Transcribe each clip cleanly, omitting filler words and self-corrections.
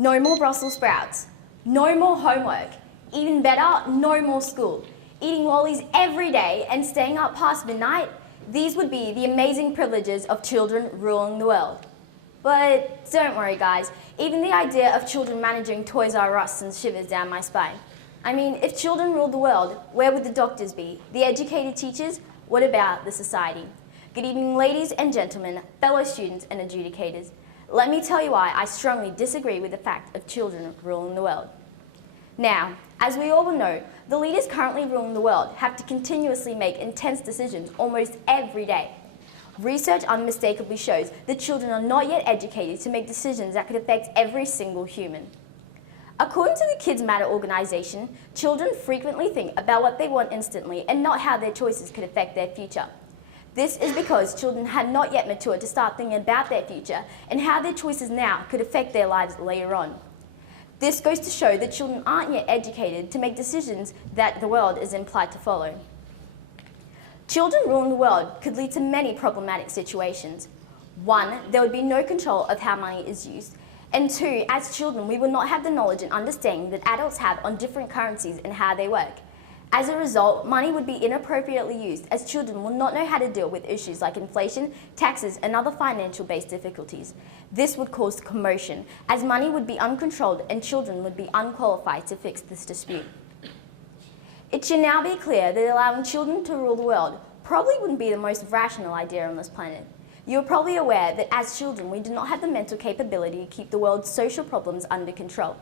No more Brussels sprouts. No more homework. Even better, no more school. Eating lollies every day and staying up past midnight, these would be the amazing privileges of children ruling the world. But don't worry guys, even the idea of children managing Toys R Us sends shivers down my spine. I mean, if children ruled the world, where would the doctors be? The educated teachers? What about the society? Good evening ladies and gentlemen, fellow students and adjudicators. Let me tell you why I strongly disagree with the fact of children ruling the world. Now, as we all know, the leaders currently ruling the world have to continuously make intense decisions almost every day. Research unmistakably shows that children are not yet educated to make decisions that could affect every single human. According to the Kids Matter organization, children frequently think about what they want instantly and not how their choices could affect their future. This is because children had not yet matured to start thinking about their future and how their choices now could affect their lives later on. This goes to show that children aren't yet educated to make decisions that the world is implied to follow. Children ruling the world could lead to many problematic situations. One, there would be no control of how money is used. And two, as children, we will not have the knowledge and understanding that adults have on different currencies and how they work. As a result, money would be inappropriately used as children will not know how to deal with issues like inflation, taxes and other financial-based difficulties. This would cause commotion as money would be uncontrolled and children would be unqualified to fix this dispute. It should now be clear that allowing children to rule the world probably wouldn't be the most rational idea on this planet. You are probably aware that as children we do not have the mental capability to keep the world's social problems under control.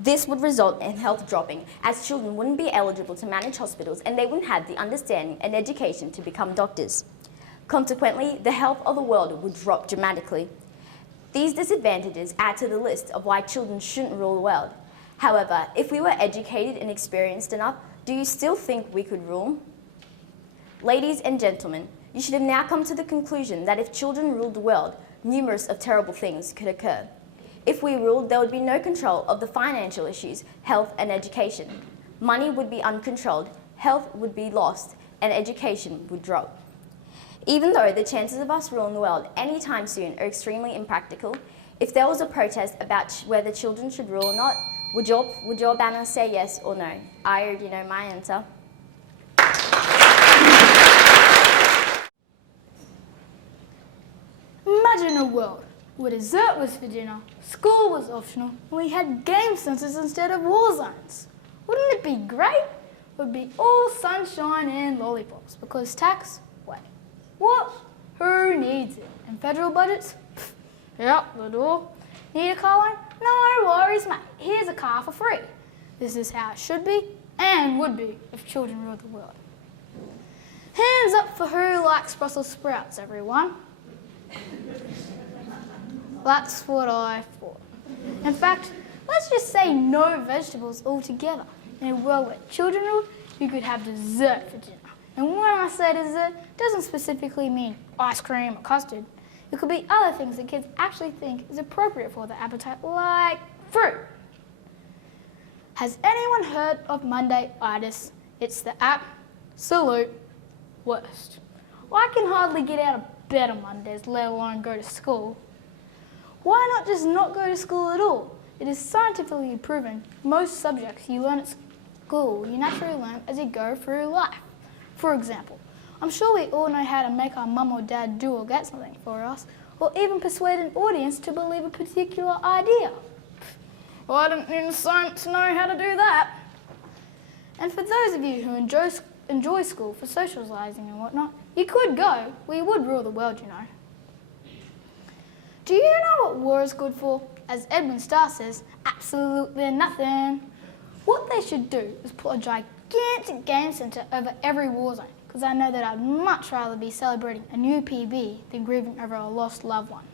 This would result in health dropping, as children wouldn't be eligible to manage hospitals and they wouldn't have the understanding and education to become doctors. Consequently, the health of the world would drop dramatically. These disadvantages add to the list of why children shouldn't rule the world. However, if we were educated and experienced enough, do you still think we could rule? Ladies and gentlemen, you should have now come to the conclusion that if children ruled the world, numerous of terrible things could occur. If we ruled, there would be no control of the financial issues, health and education. Money would be uncontrolled, health would be lost, and education would drop. Even though the chances of us ruling the world anytime soon are extremely impractical, if there was a protest about whether children should rule or not, would your banner say yes or no? I already know my answer. Imagine a world where dessert was for dinner, school was optional, and we had game centres instead of war zones. Wouldn't it be great? It would be all sunshine and lollipops, because tax, wait, what? Who needs it? And federal budgets? Pfft, yep, the door. Need a car loan? No worries, mate. Here's a car for free. This is how it should be, and would be, if children ruled the world. Hands up for who likes Brussels sprouts, everyone. That's what I thought. In fact, let's just say no vegetables altogether. In a world where children ruled, you could have dessert for dinner. And when I say dessert, it doesn't specifically mean ice cream or custard. It could be other things that kids actually think is appropriate for their appetite, like fruit. Has anyone heard of Monday-itis? It's the absolute worst. Well, I can hardly get out of bed on Mondays, let alone go to school. Why not just not go to school at all? It is scientifically proven most subjects you learn at school you naturally learn as you go through life. For example, I'm sure we all know how to make our mum or dad do or get something for us, or even persuade an audience to believe a particular idea. Well, I don't need science to know how to do that. And for those of you who enjoy school for socialising and whatnot, you could go. We would rule the world, you know. Do you know what war is good for? As Edwin Starr says, absolutely nothing. What they should do is put a gigantic game centre over every war zone, because I know that I'd much rather be celebrating a new PB than grieving over a lost loved one.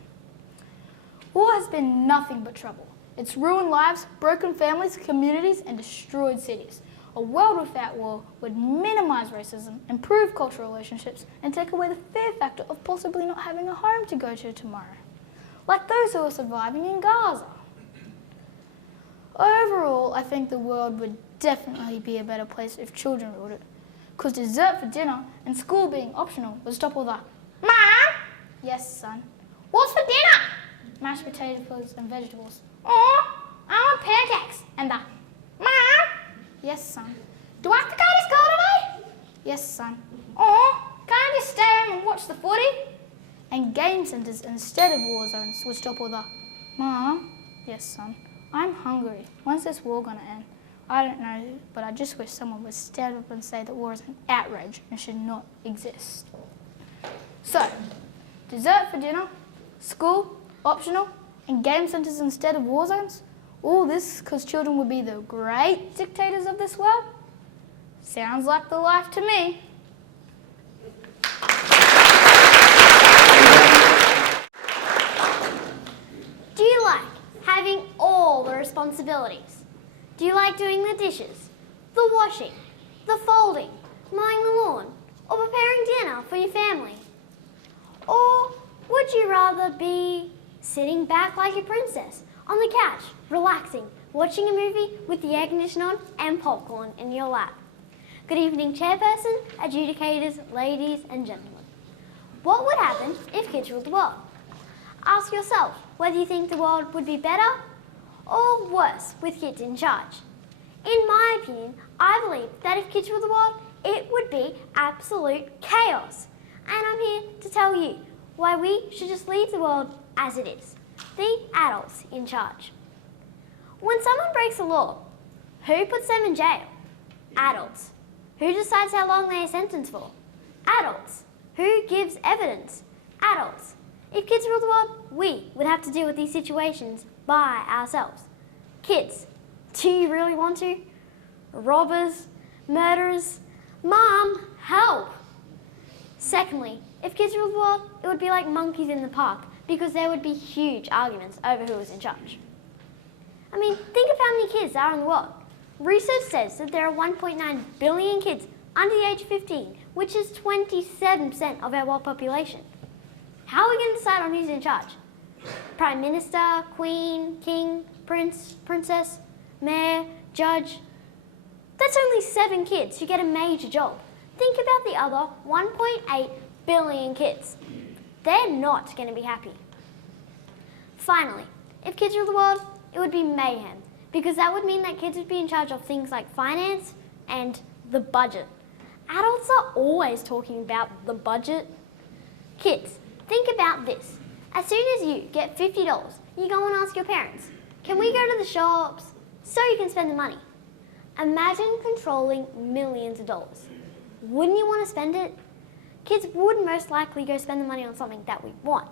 War has been nothing but trouble. It's ruined lives, broken families, communities, and destroyed cities. A world without war would minimise racism, improve cultural relationships, and take away the fear factor of possibly not having a home to go to tomorrow, like those who are surviving in Gaza. Overall, I think the world would definitely be a better place if children ruled it, because dessert for dinner and school being optional would stop all the "Mom!" "Yes, son." "What's for dinner?" "Mashed potatoes and vegetables." "Aw, pancakes. And the, Mom? Yes, son. Do I have to go to school today? Yes, son. Oh, can't I just stay home and watch the footy? And game centres instead of war zones would stop all the, Mom? Yes, son. I'm hungry. When's this war going to end? I don't know, but I just wish someone would stand up and say that war is an outrage and should not exist. So, dessert for dinner, school, optional, and game centres instead of war zones? All this because children would be the great dictators of this world? Sounds like the life to me. Do you like having all the responsibilities? Do you like doing the dishes, the washing, the folding, mowing the lawn, or preparing dinner for your family? Or would you rather be sitting back like a princess on the couch, relaxing, watching a movie with the air conditioner on and popcorn in your lap? Good evening, chairperson, adjudicators, ladies and gentlemen. What would happen if kids ruled the world? Ask yourself whether you think the world would be better or worse with kids in charge. In my opinion, I believe that if kids ruled the world, it would be absolute chaos. And I'm here to tell you why we should just leave the world as it is. The adults in charge. When someone breaks a law, who puts them in jail? Adults. Who decides how long they are sentenced for? Adults. Who gives evidence? Adults. If kids ruled the world, we would have to deal with these situations by ourselves. Kids, do you really want to? Robbers, murderers, Mom, help! Secondly, if kids ruled the world, it would be like monkeys in the park because there would be huge arguments over who was in charge. I mean, think of how many kids there are in the world. Research says that there are 1.9 billion kids under the age of 15, which is 27% of our world population. How are we going to decide on who's in charge? Prime Minister, Queen, King, Prince, Princess, Mayor, Judge. That's only 7 kids who get a major job. Think about the other 1.8 billion kids. They're not going to be happy. Finally, if kids ruled the world, it would be mayhem, because that would mean that kids would be in charge of things like finance and the budget. Adults are always talking about the budget. Kids, think about this. As soon as you get $50, you go and ask your parents, can we go to the shops so you can spend the money? Imagine controlling millions of dollars. Wouldn't you want to spend it? Kids would most likely go spend the money on something that we want,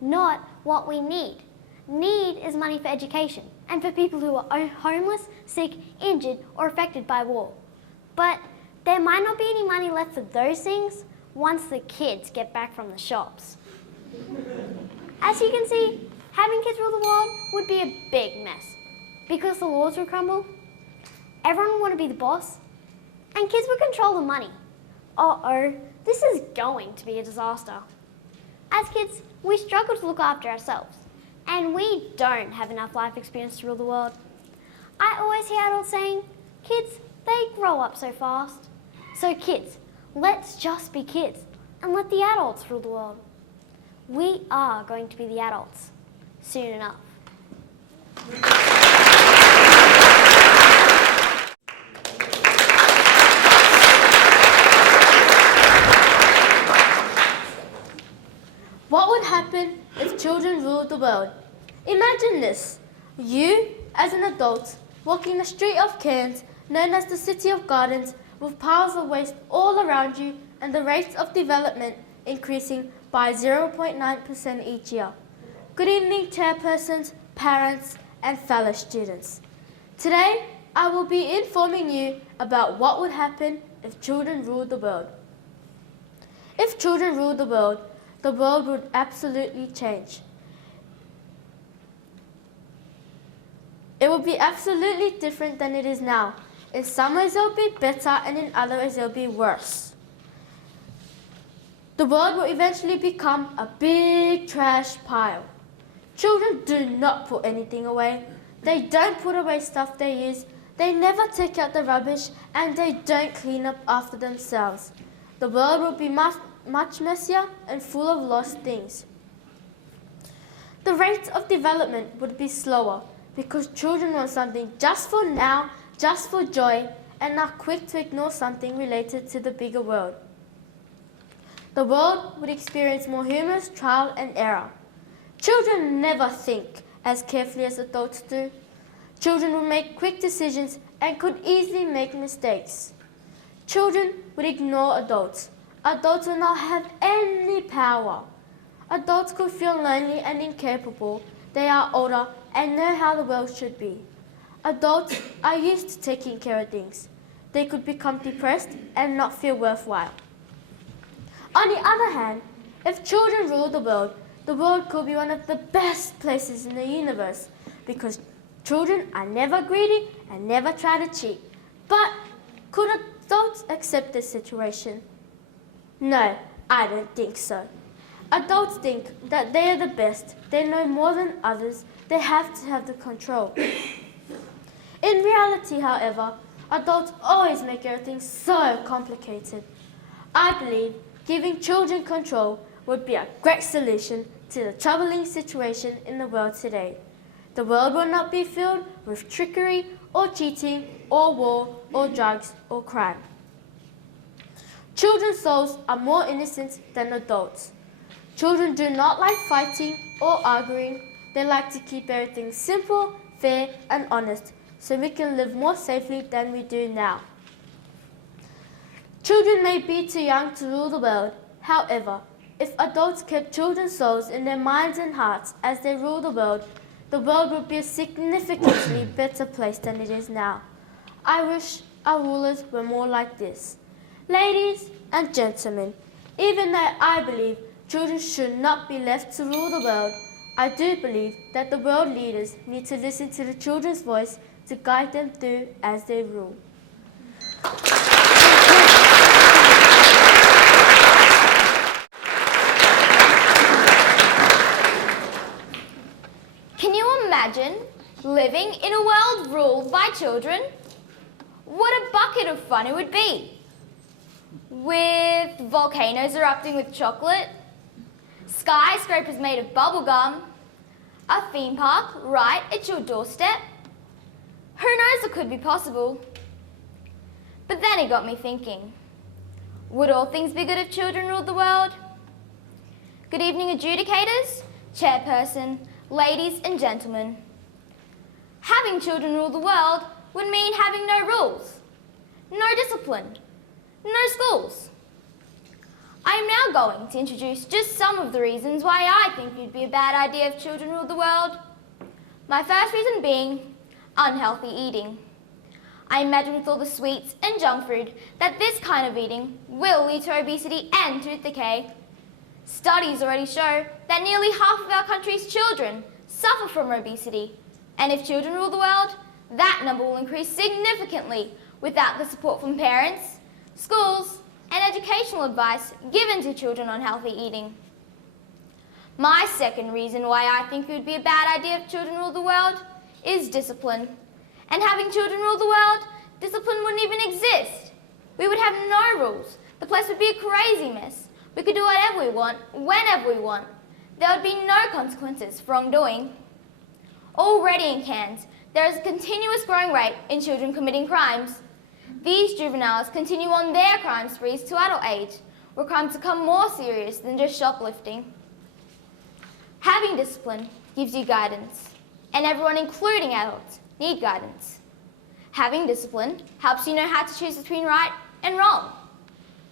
not what we need. Need is money for education and for people who are homeless, sick, injured, or affected by war. But there might not be any money left for those things once the kids get back from the shops. As you can see, having kids rule the world would be a big mess because the laws would crumble, everyone would want to be the boss, and kids would control the money. Uh-oh, this is going to be a disaster. As kids, we struggle to look after ourselves, and we don't have enough life experience to rule the world. I always hear adults saying, kids, they grow up so fast. So kids, let's just be kids and let the adults rule the world. We are going to be the adults soon enough. What would happen if children ruled the world? Imagine this. You, as an adult, walking the street of Cairns, known as the City of Gardens, with piles of waste all around you and the rates of development increasing by 0.9% each year. Good evening, chairpersons, parents, and fellow students. Today, I will be informing you about what would happen if children ruled the world. If children ruled the world would absolutely change. It will be absolutely different than it is now. In some ways it will be better and in other ways it will be worse. The world will eventually become a big trash pile. Children do not put anything away. They don't put away stuff they use. They never take out the rubbish and they don't clean up after themselves. The world will be much messier and full of lost things. The rate of development would be slower because children want something just for now, just for joy, and are quick to ignore something related to the bigger world. The world would experience more humorous trial and error. Children never think as carefully as adults do. Children would make quick decisions and could easily make mistakes. Children would ignore adults. Adults would not have any power. Adults could feel lonely and incapable. They are older and know how the world should be. Adults are used to taking care of things. They could become depressed and not feel worthwhile. On the other hand, if children ruled the world could be one of the best places in the universe because children are never greedy and never try to cheat. But could adults accept this situation? No, I don't think so. Adults think that they are the best. They know more than others. They have to have the control. In reality, however, adults always make everything so complicated. I believe giving children control would be a great solution to the troubling situation in the world today. The world will not be filled with trickery or cheating or war or drugs or crime. Children's souls are more innocent than adults. Children do not like fighting or arguing. They like to keep everything simple, fair and honest so we can live more safely than we do now. Children may be too young to rule the world. However, if adults kept children's souls in their minds and hearts as they rule the world would be a significantly better place than it is now. I wish our rulers were more like this. Ladies and gentlemen, even though I believe children should not be left to rule the world, I do believe that the world leaders need to listen to the children's voice to guide them through as they rule. Can you imagine living in a world ruled by children? What a bucket of fun it would be! With volcanoes erupting with chocolate, skyscrapers made of bubblegum, a theme park right at your doorstep. Who knows what could be possible? But then it got me thinking, would all things be good if children ruled the world? Good evening, adjudicators, chairperson, ladies and gentlemen. Having children rule the world would mean having no rules, no discipline, no schools. I am now going to introduce just some of the reasons why I think it would be a bad idea if children ruled the world. My first reason being unhealthy eating. I imagine with all the sweets and junk food that this kind of eating will lead to obesity and tooth decay. Studies already show that nearly half of our country's children suffer from obesity, and if children rule the world, that number will increase significantly without the support from parents, schools, and educational advice given to children on healthy eating. My second reason why I think it would be a bad idea if children ruled the world is discipline. And having children rule the world, discipline wouldn't even exist. We would have no rules. The place would be a crazy mess. We could do whatever we want, whenever we want. There would be no consequences for wrongdoing. Already in Cairns, there is a continuous growing rate in children committing crimes. These juveniles continue on their crime sprees to adult age, where crimes become more serious than just shoplifting. Having discipline gives you guidance, and everyone, including adults, need guidance. Having discipline helps you know how to choose between right and wrong.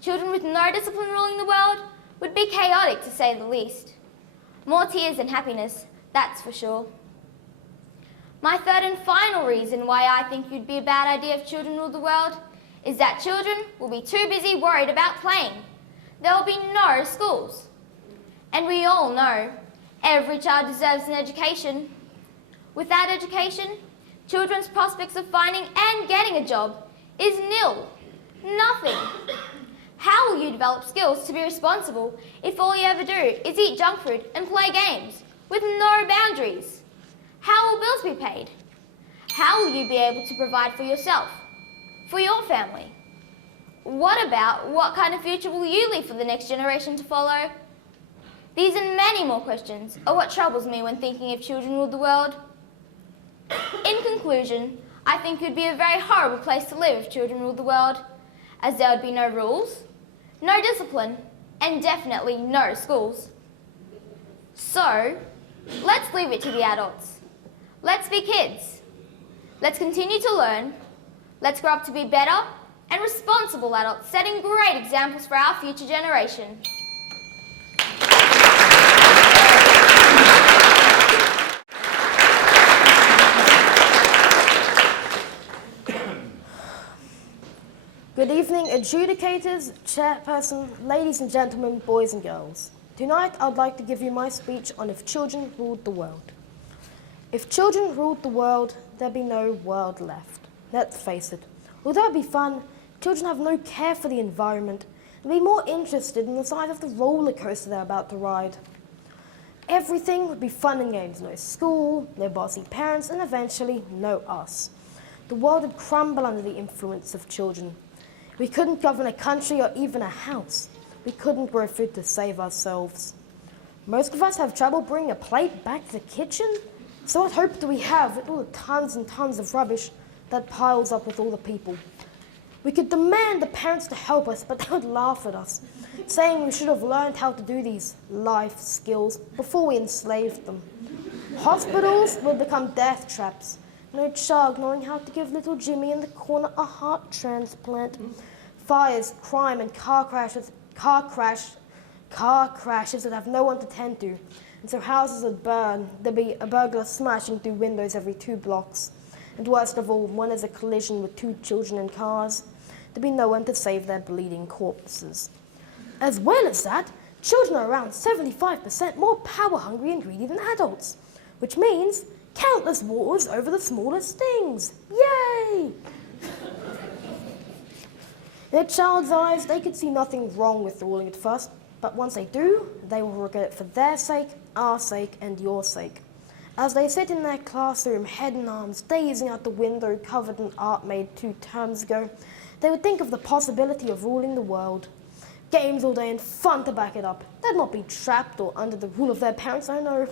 Children with no discipline ruling the world would be chaotic, to say the least. More tears than happiness, that's for sure. My third and final reason why I think it'd be a bad idea if children ruled the world is that children will be too busy worried about playing. There will be no schools. And we all know every child deserves an education. Without education, children's prospects of finding and getting a job is nil. Nothing. How will you develop skills to be responsible if all you ever do is eat junk food and play games with no boundaries? How will bills be paid? How will you be able to provide for yourself, for your family? What about what kind of future will you leave for the next generation to follow? These and many more questions are what troubles me when thinking if children ruled the world. In conclusion, I think it would be a very horrible place to live if children ruled the world, as there would be no rules, no discipline, and definitely no schools. So, let's leave it to the adults. Let's be kids. Let's continue to learn. Let's grow up to be better and responsible adults, setting great examples for our future generation. Good evening, adjudicators, chairperson, ladies and gentlemen, boys and girls. Tonight, I'd like to give you my speech on if children ruled the world. If children ruled the world, there'd be no world left. Let's face it. Although it'd be fun, children have no care for the environment and be more interested in the size of the roller coaster they're about to ride. Everything would be fun and games. No school, no bossy parents, and eventually, no us. The world would crumble under the influence of children. We couldn't govern a country or even a house. We couldn't grow food to save ourselves. Most of us have trouble bringing a plate back to the kitchen. So what hope do we have with all the tons and tons of rubbish that piles up with all the people? We could demand the parents to help us, but they would laugh at us, saying we should have learned how to do these life skills before we enslaved them. Hospitals would become death traps. No child knowing how to give little Jimmy in the corner a heart transplant. Fires, crime, and car crashes that have no one to tend to. And so houses would burn. There'd be a burglar smashing through windows every 2 blocks. And worst of all, when there's a collision with 2 children in cars, there'd be no one to save their bleeding corpses. As well as that, children are around 75% more power-hungry and greedy than adults, which means countless wars over the smallest things. Yay! In a child's eyes, they could see nothing wrong with ruling at first, but once they do, they will regret it for their sake, our sake, and your sake. As they sit in their classroom, head in arms, gazing out the window covered in art made 2 terms ago, they would think of the possibility of ruling the world. Games all day and fun to back it up. They'd not be trapped or under the rule of their parents, oh no.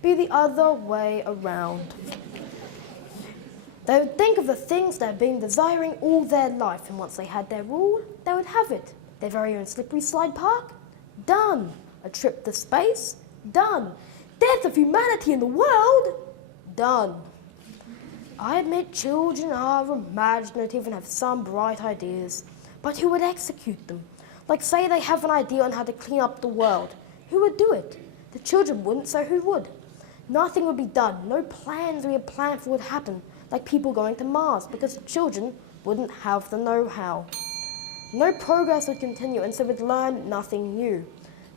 Be the other way around. They would think of the things they've been desiring all their life, and once they had their rule, they would have it. Their very own slippery slide park? Done. A trip to space? Done. Death of humanity in the world? Done. I admit children are imaginative and have some bright ideas, but who would execute them? Like say they have an idea on how to clean up the world. Who would do it? The children wouldn't, so who would? Nothing would be done. No plans we had planned for would happen, like people going to Mars, because the children wouldn't have the know-how. No progress would continue, and so we'd learn nothing new.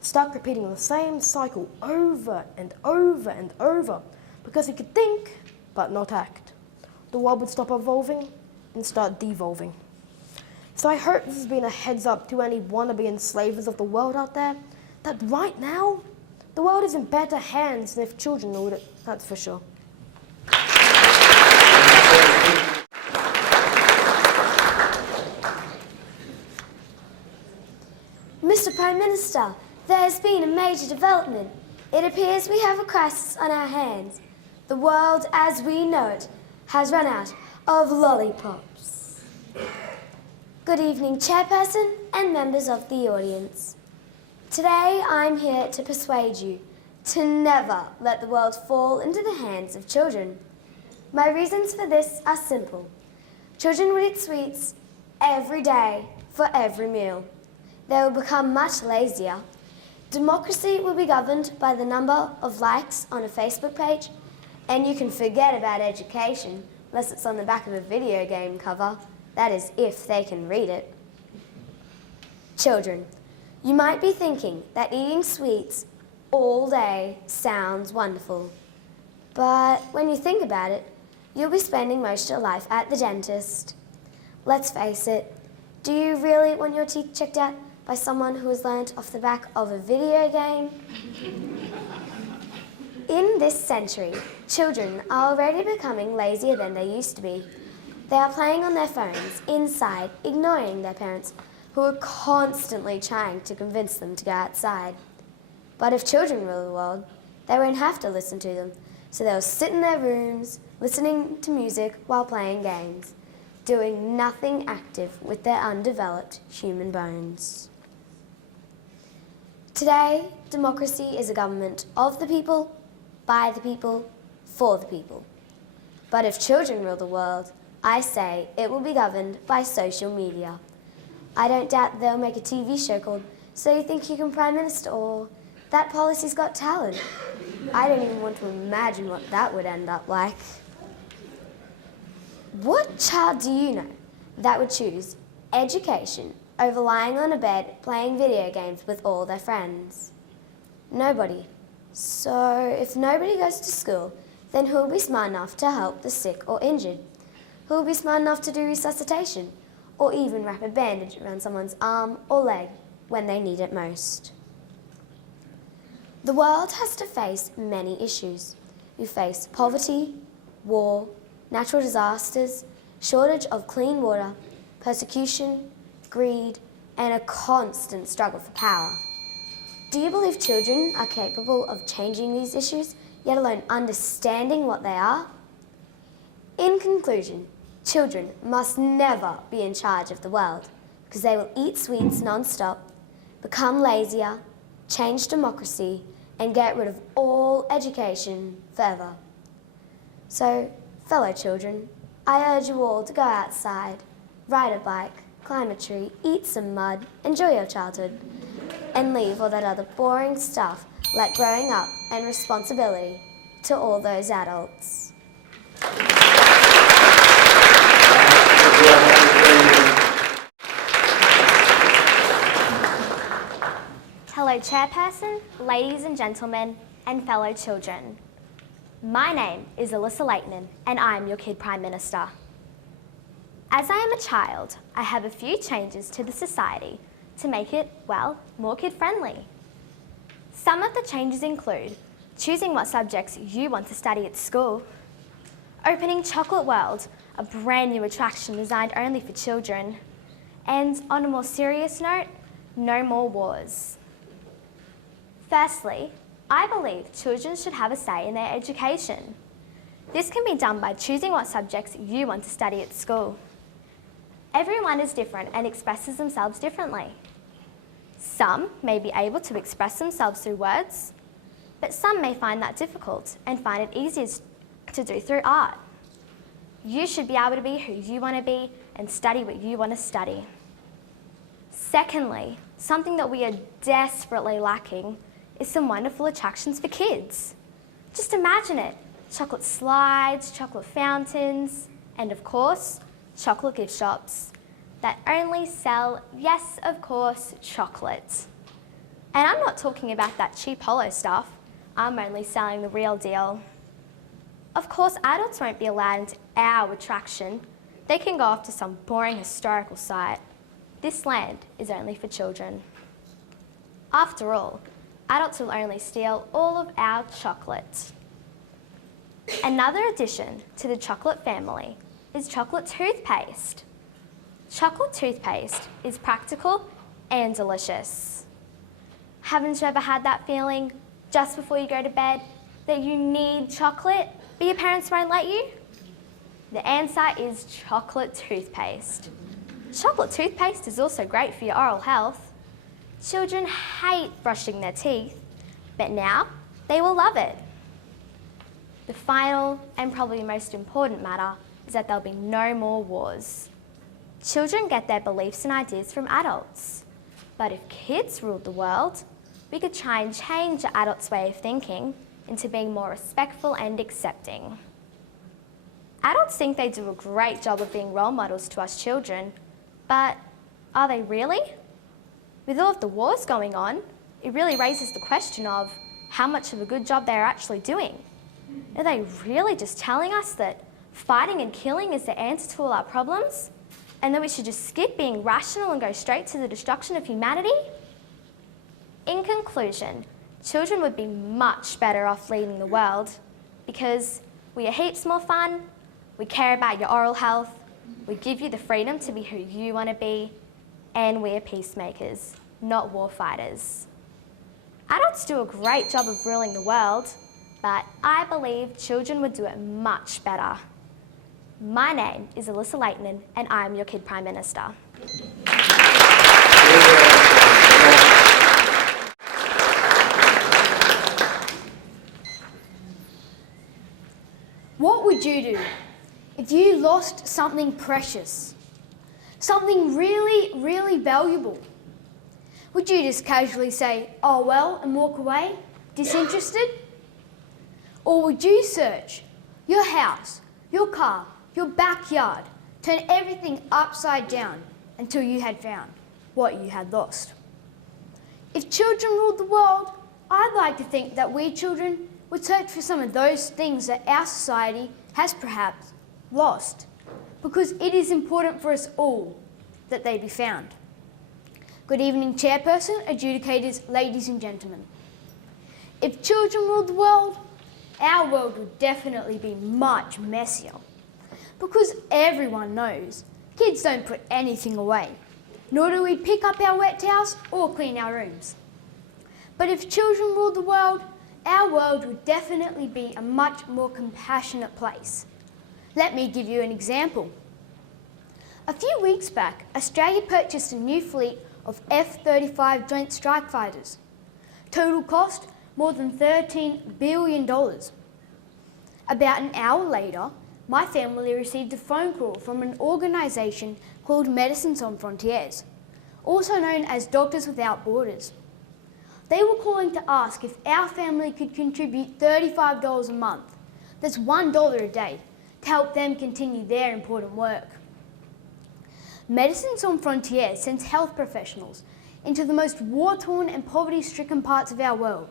Stuck repeating the same cycle over and over and over, because we could think, but not act. The world would stop evolving and start devolving. So I hope this has been a heads up to any wannabe enslavers of the world out there, that right now, the world is in better hands than if children ruled it, that's for sure. Mr. Prime Minister, there has been a major development. It appears we have a crisis on our hands. The world, as we know it, has run out of lollipops. Good evening, Chairperson and members of the audience. Today, I'm here to persuade you to never let the world fall into the hands of children. My reasons for this are simple. Children would eat sweets every day for every meal. They will become much lazier. Democracy will be governed by the number of likes on a Facebook page, and you can forget about education unless it's on the back of a video game cover. That is, if they can read it. Children, you might be thinking that eating sweets all day sounds wonderful. But when you think about it, you'll be spending most of your life at the dentist. Let's face it, do you really want your teeth checked out by someone who has learnt off the back of a video game? In this century, children are already becoming lazier than they used to be. They are playing on their phones inside, ignoring their parents, who are constantly trying to convince them to go outside. But if children rule the world, they won't have to listen to them, So they'll sit in their rooms, listening to music while playing games, doing nothing active with their undeveloped human bones. Today, democracy is a government of the people, by the people, for the people. But if children rule the world, I say it will be governed by social media. I don't doubt they'll make a TV show called So You Think You Can Prime Minister or That Policy's Got Talent. I don't even want to imagine what that would end up like. What child do you know that would choose education over lying on a bed playing video games with all their friends? Nobody. So if nobody goes to school, then who'll be smart enough to help the sick or injured? Who'll be smart enough to do resuscitation or even wrap a bandage around someone's arm or leg when they need it most? The world has to face many issues. We face poverty, war, natural disasters, shortage of clean water, persecution, greed, and a constant struggle for power. Do you believe children are capable of changing these issues, yet alone understanding what they are? In conclusion, children must never be in charge of the world because they will eat sweets non-stop, become lazier, change democracy, and get rid of all education forever. So, fellow children, I urge you all to go outside, ride a bike, climb a tree, eat some mud, enjoy your childhood, and leave all that other boring stuff like growing up and responsibility to all those adults. Hello, Chairperson, ladies and gentlemen, and fellow children. My name is Alyssa Leighton, and I am your Kid Prime Minister. As I am a child, I have a few changes to the society to make it, well, more kid-friendly. Some of the changes include choosing what subjects you want to study at school, opening Chocolate World, a brand new attraction designed only for children, and on a more serious note, no more wars. Firstly, I believe children should have a say in their education. This can be done by choosing what subjects you want to study at school. Everyone is different and expresses themselves differently. Some may be able to express themselves through words, but some may find that difficult and find it easier to do through art. You should be able to be who you want to be and study what you want to study. Secondly, something that we are desperately lacking is some wonderful attractions for kids. Just imagine it. Chocolate slides, chocolate fountains, and of course, chocolate gift shops that only sell, yes, of course, chocolate. And I'm not talking about that cheap hollow stuff. I'm only selling the real deal. Of course, adults won't be allowed into our attraction. They can go off to some boring historical site. This land is only for children. After all, adults will only steal all of our chocolate. Another addition to the chocolate family is chocolate toothpaste. Chocolate toothpaste is practical and delicious. Haven't you ever had that feeling just before you go to bed that you need chocolate, but your parents won't let you? The answer is chocolate toothpaste. Chocolate toothpaste is also great for your oral health. Children hate brushing their teeth, but now they will love it. The final and probably most important matter is that there'll be no more wars. Children get their beliefs and ideas from adults. But if kids ruled the world, we could try and change the adults' way of thinking into being more respectful and accepting. Adults think they do a great job of being role models to us children, but are they really? With all of the wars going on, it really raises the question of how much of a good job they're actually doing. Are they really just telling us that fighting and killing is the answer to all our problems? And that we should just skip being rational and go straight to the destruction of humanity? In conclusion, children would be much better off leading the world because we are heaps more fun, we care about your oral health, we give you the freedom to be who you want to be, and we are peacemakers, not war fighters. Adults do a great job of ruling the world, but I believe children would do it much better. My name is Alyssa Leighton, and I'm your Kid Prime Minister. What would you do if you lost something precious? Something really, really valuable? Would you just casually say, "Oh well," and walk away, disinterested? Or would you search your house, your car, your backyard, turn everything upside down until you had found what you had lost? If children ruled the world, I'd like to think that we children would search for some of those things that our society has perhaps lost, because it is important for us all that they be found. Good evening, Chairperson, adjudicators, ladies and gentlemen. If children ruled the world, our world would definitely be much messier, because everyone knows kids don't put anything away, nor do we pick up our wet towels or clean our rooms. But if children ruled the world, our world would definitely be a much more compassionate place. Let me give you an example. A few weeks back, Australia purchased a new fleet of F-35 Joint Strike Fighters. Total cost, more than $13 billion. About an hour later, my family received a phone call from an organisation called Médecins Sans Frontières, also known as Doctors Without Borders. They were calling to ask if our family could contribute $35 a month, that's $1 a day, to help them continue their important work. Médecins Sans Frontières sends health professionals into the most war-torn and poverty-stricken parts of our world.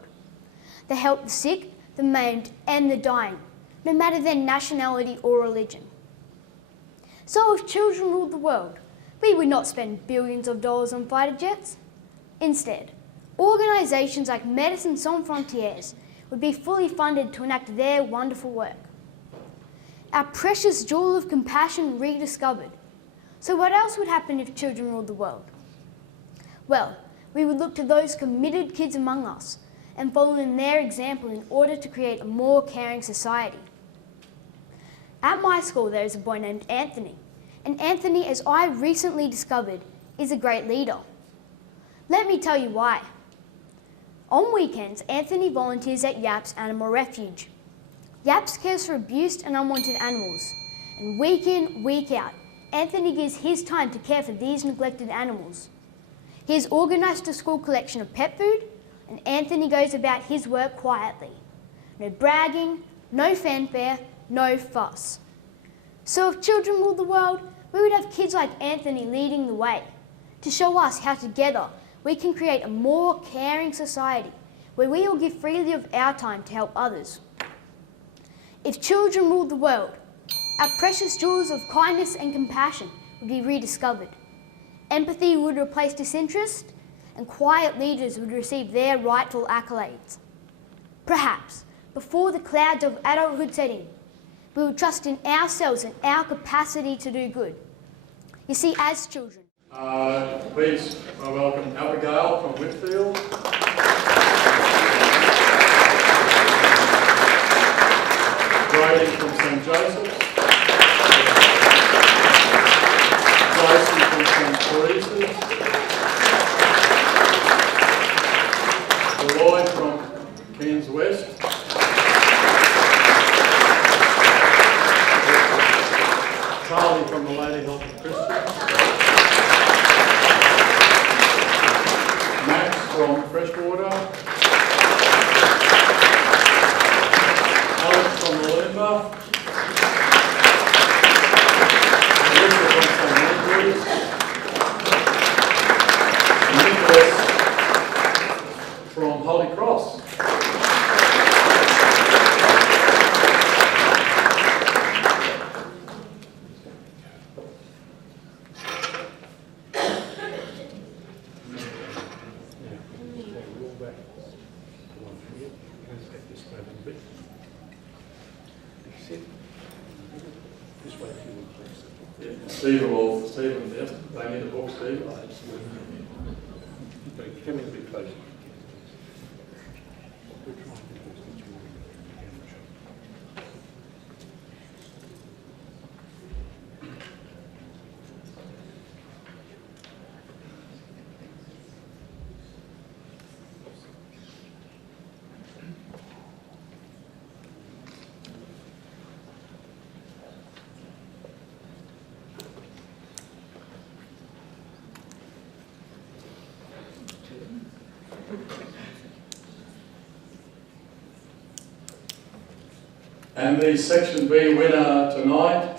They help the sick, the maimed and the dying, no matter their nationality or religion. So if children ruled the world, we would not spend billions of dollars on fighter jets. Instead, organisations like Médecins Sans Frontières would be fully funded to enact their wonderful work. Our precious jewel of compassion rediscovered. So what else would happen if children ruled the world? Well, we would look to those committed kids among us and follow in their example in order to create a more caring society. At my school there is a boy named Anthony, and Anthony, as I recently discovered, is a great leader. Let me tell you why. On weekends, Anthony volunteers at Yaps Animal Refuge. Yaps cares for abused and unwanted animals, and week in, week out, Anthony gives his time to care for these neglected animals. He has organised a school collection of pet food, and Anthony goes about his work quietly. No bragging, no fanfare, no fuss. So if children ruled the world, we would have kids like Anthony leading the way, to show us how together we can create a more caring society where we all give freely of our time to help others. If children ruled the world, our precious jewels of kindness and compassion would be rediscovered. Empathy would replace disinterest, and quiet leaders would receive their rightful accolades. Perhaps, before the clouds of adulthood set in, we would trust in ourselves and our capacity to do good. You see, as children, please welcome Abigail from Whitfield. Brady from St Joseph's. Josie from St Teresa's. Lloyd from Cairns West. Charlie from the Lady Help of Christians. Max from Freshwater. Alex from Molimba. Melissa from St Andrews. Nicholas from Holy Cross. Stephen, yes, they need a book, Steve. Come in a bit closer. And the Section B winner tonight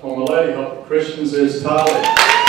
from the Lady Help of Christians is Tali.